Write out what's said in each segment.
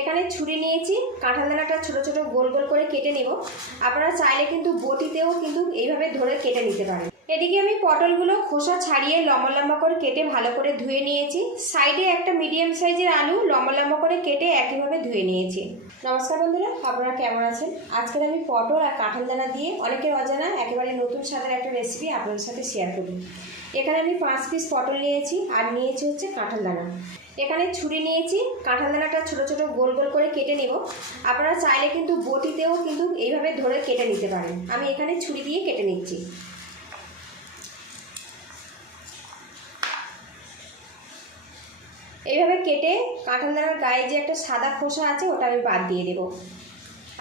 এখানে ছুরি নিয়েছি, কাঁঠাল দানাটা ছোটো ছোটো গোল গোল করে কেটে নেব। আপনারা চাইলে কিন্তু বটিতেও কিন্তু এইভাবে ধরে কেটে নিতে পারেন। এদিকে আমি পটলগুলো খোসা ছাড়িয়ে লম্বা লম্বা করে কেটে ভালো করে ধুয়ে নিয়েছি। সাইডে একটা মিডিয়াম সাইজের আলু লম্বা লম্বা করে কেটে একইভাবে ধুয়ে নিয়েছি। নমস্কার বন্ধুরা, আপনারা কেমন আছেন? আজকের আমি পটল আর কাঁঠাল দানা দিয়ে অনেকের অজানা, একেবারে নতুন স্বাদের একটা রেসিপি আপনাদের সাথে শেয়ার করি। এখানে আমি পাঁচ পিস পটল নিয়েছি আর নিয়েছি হচ্ছে কাঁঠাল দানা। এখানে ছুরি নিয়েছি, কাঁঠাল দানাটা ছোটো ছোটো গোল গোল করে কেটে নেব। আপনারা চাইলে কিন্তু বটিতেও কিন্তু এইভাবে ধরে কেটে নিতে পারেন। আমি এখানে ছুরি দিয়ে কেটে নিচ্ছি। এইভাবে কেটে কাঁঠাল দানার গায়ে যে একটা সাদা খোসা আছে, ওটা আমি বাদ দিয়ে দেবো।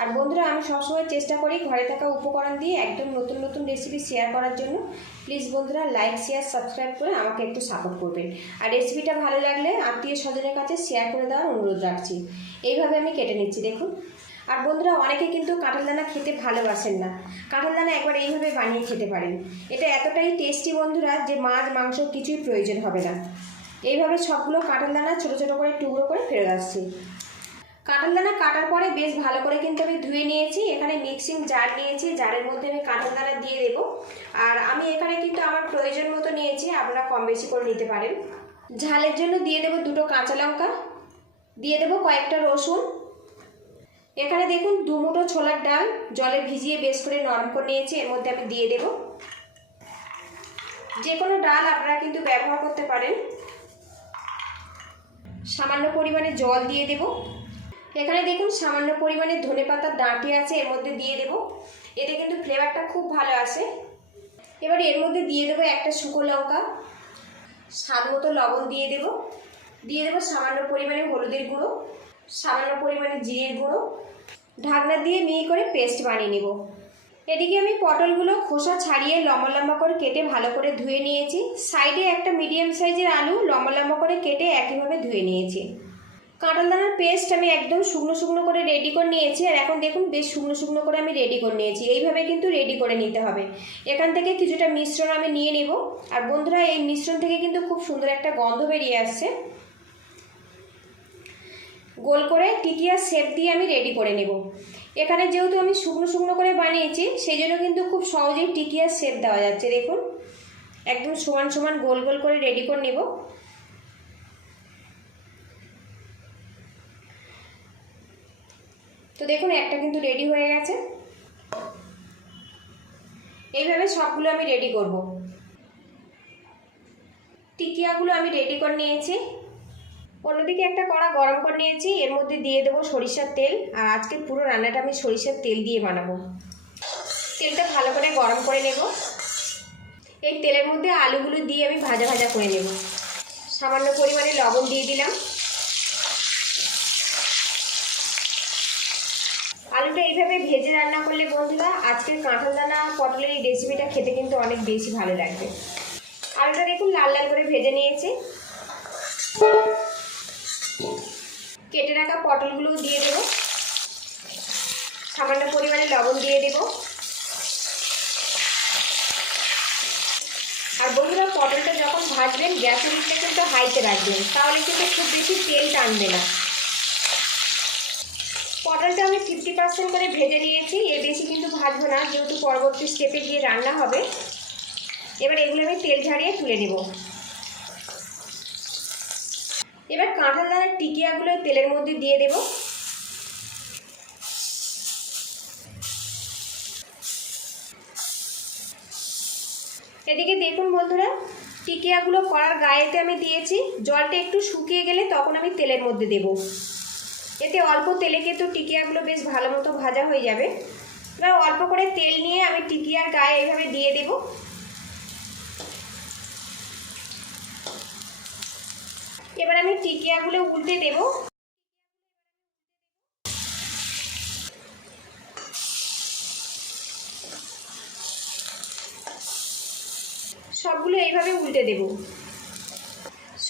আর বন্ধুরা, আমি সবসময় চেষ্টা করি ঘরে থাকা উপকরণ দিয়ে একদম নতুন নতুন রেসিপি শেয়ার করার জন্য। প্লিজ বন্ধুরা লাইক শেয়ার সাবস্ক্রাইব করে আমাকে একটু সাপোর্ট করবেন। আর রেসিপিটা ভালো লাগলে আত্মীয় স্বজনের কাছে শেয়ার করে দেওয়ার অনুরোধ রাখছি। এইভাবে আমি কেটে নিচ্ছি, দেখুন। আর বন্ধুরা, অনেকে কিন্তু কাঁঠাল দানা খেতে ভালোবাসেন না। কাঁঠাল দানা একবার এইভাবে বানিয়ে খেতে পারেন। এটা এতটাই টেস্টি বন্ধুরা যে মাছ, মাংস কিছুই প্রয়োজন হবে না। এইভাবে সবগুলো কাঁঠাল দানা ছোটো ছোটো করে টুকরো করে ফেরত আসছি। কাঁঠাল দানা কাটার পরে বেশ ভালো করে কিন্তু আমি ধুয়ে নিয়েছি। এখানে মিক্সিং জার নিয়েছি, জারের মধ্যে আমি কাঁঠাল দানা দিয়ে দেবো। আর আমি এখানে কিন্তু আমার প্রয়োজন মতো নিয়েছি, আপনারা কম বেশি করে নিতে পারেন। ঝালের জন্য দিয়ে দেবো দুটো কাঁচা লঙ্কা, দিয়ে দেবো কয়েকটা রসুন। এখানে দেখুন দু মুঠো ছোলার ডাল, জলে ভিজিয়ে বেশ করে নরম করে নিয়েছি, এর মধ্যে আমি দিয়ে দেবো। যে কোনো ডাল আপনারা কিন্তু ব্যবহার করতে পারেন। সামান্য পরিমাণে জল দিয়ে দেবো। এখানে দেখুন সামান্য পরিমাণে ধনে পাতার ডাঁটি আছে, এর মধ্যে দিয়ে দেবো। এতে কিন্তু ফ্লেভারটা খুব ভালো আসে। এবার এর মধ্যে দিয়ে দেবো একটা শুকনো লঙ্কা। স্বাদ মতো লবণ দিয়ে দেবো। দিয়ে দেবো সামান্য পরিমাণে হলুদের গুঁড়ো, সামান্য পরিমাণে জিরের গুঁড়ো। ঢাকনা দিয়ে মিহি করে পেস্ট বানিয়ে নেব। এদিকে আমি পটলগুলো খোসা ছাড়িয়ে লম্বা লম্বা করে কেটে ভালো করে ধুয়ে নিয়েছি। সাইডে একটা মিডিয়াম সাইজের আলু লম্বা লম্বা করে কেটে একইভাবে ধুয়ে নিয়েছি। কাঁঠাল দানার পেস্ট আমি একদম শুকনো শুকনো করে রেডি করে নিয়েছি, আর এখন দেখুন বেশ শুকনো শুকনো করে আমি রেডি করে নিয়েছি। এইভাবে কিন্তু রেডি করে নিতে হবে। এখান থেকে কিছুটা মিশ্রণ আমি নিয়ে নেব। আর বন্ধুরা, এই মিশ্রণ থেকে কিন্তু খুব সুন্দর একটা গন্ধ বেরিয়ে আসছে। গোল করে টিকিয়ার শেপ দিয়ে আমি রেডি করে নেব। এখানে যেহেতু আমি শুকনো শুকনো করে বানিয়েছি সেই জন্য কিন্তু খুব সহজেই টিকিয়ার শেপ দেওয়া যাচ্ছে। দেখুন, একদম সমান সমান গোল গোল করে রেডি করে নেব। তো দেখুন, একটা কিন্তু রেডি হয়ে গেছে। এইভাবে সবগুলো আমি রেডি করব। টিকিয়াগুলো আমি রেডি করে নিয়েছি। অন্যদিকে একটা কড়া গরম করে নিয়েছি। এর মধ্যে দিয়ে দেবো সরিষার তেল। আর আজকে পুরো রান্নাটা আমি সরিষার তেল দিয়ে বানাবো। তেলটা ভালো করে গরম করে নেব। এই তেলের মধ্যে আলুগুলো দিয়ে আমি ভাজা ভাজা করে নেব। সামান্য পরিমাণে লবণ দিয়ে দিলাম। আলুটা এইভাবে ভেজে রান্না করলে বন্ধুরা, আজকের কাঁঠাল দানা পটলের এই রেসিপিটা খেতে কিন্তু অনেক বেশি ভালো লাগবে। আলুটা দেখুন লাল লাল করে ভেজে নিয়েছি। কেটে রাখা পটলগুলো দিয়ে দেবো। সামান্য পরিমাণে লবণ দিয়ে দেব। আর বন্ধুরা, পটলটা যখন ভাজবেন, গ্যাসের হিটটা কিন্তু হাইতে রাখবেন, তাহলে কিন্তু খুব বেশি তেল টানবে না। পটলটা আমি ফিফটি পার্সেন্ট করে ভেজে নিয়েছি। এর বেশি কিন্তু ভাজবো না, যেহেতু পরবর্তী স্টেপে গিয়ে রান্না হবে। এবার এগুলো আমি তেল ঝাড়িয়ে তুলে নেব। এবার কাঁঠাল দানার টিকিয়াগুলো তেলের মধ্যে দিয়ে দেব। এদিকে দেখুন বন্ধুরা, টিকিয়াগুলো করার গায়েতে আমি দিয়েছি। জলটা একটু শুকিয়ে গেলে তখন আমি তেলের মধ্যে দেব। এতে অল্প তেলে কিন্তু টিকিয়াগুলো বেশ ভালো মতো ভাজা হয়ে যাবে। এবার অল্প করে তেল নিয়ে আমি টিকিয়ার গায়ে এইভাবে দিয়ে দেবো। এবার আমি টিকিয়াগুলো উল্টে দেব। সবগুলো এইভাবে উল্টে দেব।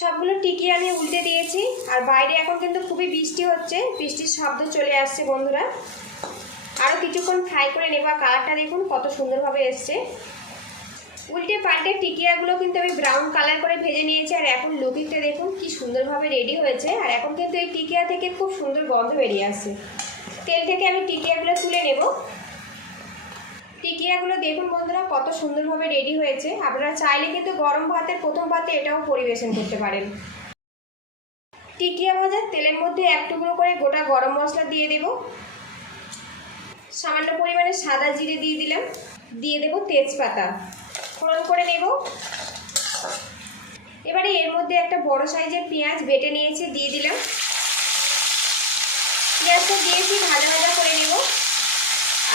সবগুলো টিকিয়ে আমি উল্টে দিয়েছি। আর বাইরে এখন কিন্তু খুবই বৃষ্টি হচ্ছে। বৃষ্টির শব্দ চলে আসছে বন্ধুরা। আরও কিছুক্ষণ ফ্রাই করে নেবা। কালারটা দেখুন, কত সুন্দরভাবে এসছে। উল্টে পাল্টে টিকিয়াগুলো কিন্তু আমি ব্রাউন কালার করে ভেজে নিয়েছি। আর এখন লুকিংটা দেখুন, কি সুন্দরভাবে রেডি হয়েছে। আর এখন কিন্তু এই টিকিয়া থেকে খুব সুন্দর গন্ধ বেরিয়ে আসছে। তেল থেকে আমি টিকিয়াগুলো তুলে নেব। টিকিয়াগুলো দেখুন বন্ধুরা, কত সুন্দরভাবে রেডি হয়েছে। আপনারা চাইলে কিন্তু গরম ভাতের, প্রথম ভাতে এটাও পরিবেশন করতে পারেন। টিকিয়া ভাজার তেলের মধ্যে এক টুকরো করে গোটা গরম মশলা দিয়ে দেব। সামান্য পরিমাণে সাদা জিরে দিয়ে দিলাম। দিয়ে দেব তেজপাতা। ফোড়ন করে নেব। এবারে এর মধ্যে একটা বড় সাইজের পেঁয়াজ বেটে নিয়েছি, দিয়ে দিলাম। পেঁয়াজটা দিয়েছি, ভাজা ভাজা করে নেব।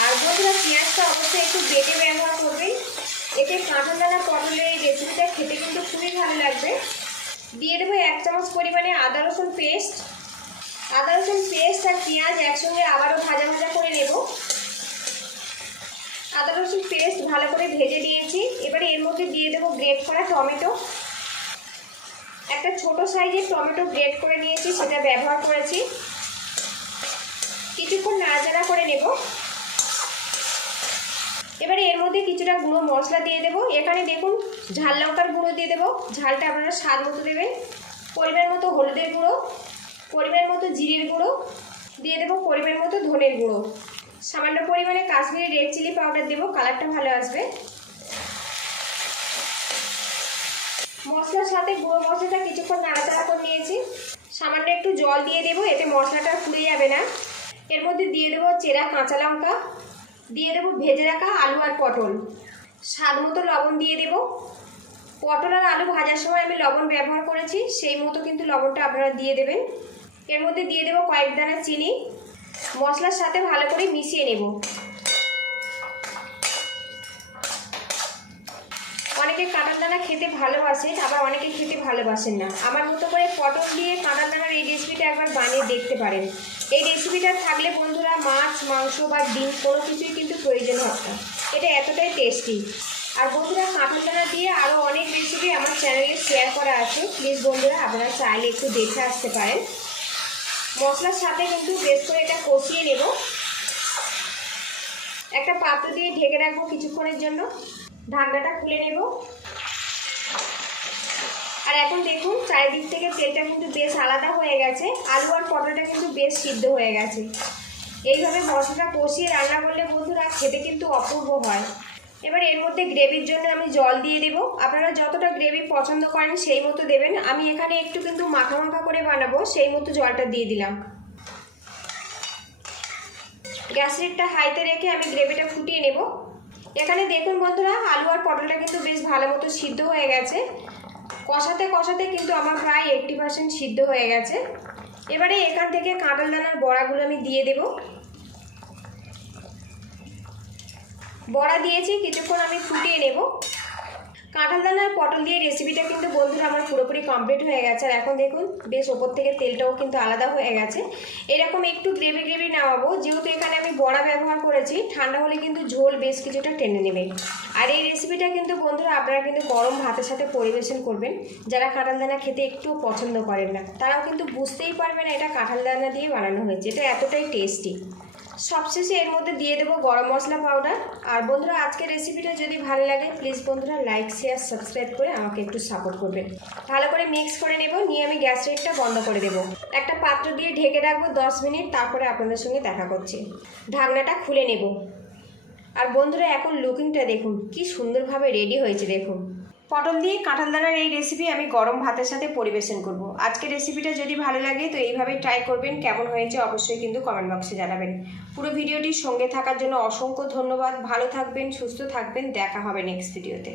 আর বন্ধুরা পেঁয়াজটা অবশ্যই একটু বেটে ব্যবহার করবেন এতে কাঁঠালদানা, পটলের এই রেসিপিটা খেতে কিন্তু খুবই ভালো লাগবে। দিয়ে দেবো এক চামচ পরিমাণে আদা রসুন পেস্ট আদা রসুন পেস্ট আর পেঁয়াজ একসঙ্গে আবারও ভাজা ভাজা করে নেব। আদা রসুন পেস্ট ভালো করে ভেজে দিয়েছি এবারে এর মধ্যে দিয়ে দেবো গ্রেট করা টমেটো। একটা ছোট সাইজের টমেটো গ্রেট করে নিয়েছি, সেটা ব্যবহার করেছি। কিছুক্ষণ নাড়াচাড়া করে নেব। এবারে এর মধ্যে কিছুটা গুঁড়ো মশলা দিয়ে দেবো। এখানে দেখুন, ঝাল লঙ্কার গুঁড়ো দিয়ে দেবো। ঝালটা আপনারা স্বাদ মতো দেবেন। পরিমাণ মতো হলুদের গুঁড়ো, পরিমাণ মতো জিরের গুঁড়ো, দিয়ে দেবো পরিমাণ মতো ধনের গুঁড়ো। সামান্য পরিমাণে কাশ্মীরি রেড চিলি পাউডার দেবো, কালারটা ভালো আসবে। মশলার সাথে গুঁড়ো মশলাটা কিছুক্ষণ নাড়াচাড়া করে নিয়েছি। সামান্য একটু জল দিয়ে দেবো, এতে মশলাটা ফুলে যাবে না। এর মধ্যে দিয়ে দেবো চেরা কাঁচা লঙ্কা। দিয়ে দেবো ভেজে রাখা আলু আর পটল। স্বাদ মতো লবণ দিয়ে দেবো। পটল আর আলু ভাজার সময় আমি লবণ ব্যবহার করেছি, সেই মতো কিন্তু লবণটা আপনারা দিয়ে দেবেন। এর মধ্যে দিয়ে দেবো কয়েক দানা চিনি। মশলার সাথে ভালো করে মিশিয়ে নেব। অনেকে কাঁটাল দানা খেতে ভালোবাসে আবার অনেকে খেতে ভালোবাসেন না। আমার মতো করে পটল দিয়ে কাঁটাল দানার এই রেসিপিটা একবার বানিয়ে দেখতে পারেন। এই রেসিপিটা থাকলে বন্ধুরা মাছ, মাংস বা ডিম কোনো কিছুই কিন্তু প্রয়োজন হয় না। এটা এতটাই টেস্টি আর বন্ধুরা কাঁঠাল দানা দিয়ে আরও অনেক রেসিপি আমার চ্যানেলে শেয়ার করা আছে। প্লিজ বন্ধুরা আপনারা চাইলে একটু দেখে আসতে পারেন। মশলার সাথে কিন্তু বেশ করে এটা কষিয়ে নেব। একটা পাত্র দিয়ে ঢেকে রাখব কিছুক্ষণের জন্য। ঢাকনাটা খুলে নেব। আর এখন দেখুন, চারিদিক থেকে তেলটা কিন্তু বেশ আলাদা হয়ে গেছে। আলু আর পটলটা কিন্তু বেশ সিদ্ধ হয়ে গেছে। এইভাবে মশলাটা কষিয়ে রান্না করলে বন্ধুরা খেতে কিন্তু অপূর্ব হয়। এবার এর মধ্যে গ্রেভির জন্য আমি জল দিয়ে দেবো। আপনারা যতটা গ্রেভি পছন্দ করেন সেই মতো দেবেন। আমি এখানে একটু কিন্তু মাখা মাখা করে বানাবো, সেই মতো জলটা দিয়ে দিলাম। গ্যাস রেটটা হাইতে রেখে আমি গ্রেভিটা ফুটিয়ে নেব। এখানে দেখুন বন্ধুরা, আলু আর পটলটা কিন্তু বেশ ভালো মতো সিদ্ধ হয়ে গেছে। কষাতে কষাতে কিন্তু আমার প্রায় এইটটি পার্সেন্ট সিদ্ধ হয়ে গেছে। এবারে এখান থেকে কাঁটাল দানার বড়াগুলো আমি দিয়ে দেব। বড়া দিয়েছি, কিছুক্ষণ আমি ফুটিয়ে নেব। কাঁঠাল দানার পটল দিয়ে রেসিপিটা কিন্তু বন্ধুরা আমার পুরোপুরি কমপ্লিট হয়ে গেছে। আর এখন দেখুন, বেশ ওপর থেকে তেলটাও কিন্তু আলাদা হয়ে গেছে। এরকম একটু গ্রেভি গ্রেভি নামাবো। যেহেতু এখানে আমি বড়া ব্যবহার করেছি, ঠান্ডা হলে কিন্তু ঝোল বেশ কিছুটা টেনে নেবে। আর এই রেসিপিটা কিন্তু বন্ধুরা আপনারা কিন্তু গরম ভাতের সাথে পরিবেশন করবেন। যারা কাঁঠাল দানা খেতে একটু পছন্দ করেন না, তারাও কিন্তু বুঝতেই পারবে না এটা কাঁঠাল দানা দিয়ে বানানো হয়েছে। এটা এতটাই টেস্টি সবশেষে এর মধ্যে দিয়ে দেবো গরম মশলা পাউডার আর বন্ধুরা, আজকের রেসিপিটা যদি ভালো লাগে প্লিজ বন্ধুরা লাইক শেয়ার সাবস্ক্রাইব করে আমাকে একটু সাপোর্ট করবেন। ভালো করে মিক্স করে নেব, নিয়ে আমি গ্যাস রেটটা বন্ধ করে দেবো। একটা পাত্র দিয়ে ঢেকে রাখব দশ মিনিট, তারপরে আপনাদের সঙ্গে দেখা করছি। ঢাকনাটা খুলে নেব। আর বন্ধুরা, এখন লুকিংটা দেখুন, কি সুন্দরভাবে রেডি হয়েছে, দেখুন। পটল দিয়ে কাঁঠাল দানার এই রেসিপি আমি গরম ভাতের সাথে পরিবেশন করব। আজকে রেসিপিটা যদি ভালো লাগে, তো এইভাবে ট্রাই করবেন। কেমন হয়েছে অবশ্যই কিন্তু কমেন্ট বক্সে জানাবেন। পুরো ভিডিওটি সঙ্গে থাকার জন্য অসংখ্য ধন্যবাদ। ভালো থাকবেন, সুস্থ থাকবেন। দেখা হবে নেক্সট ভিডিওতে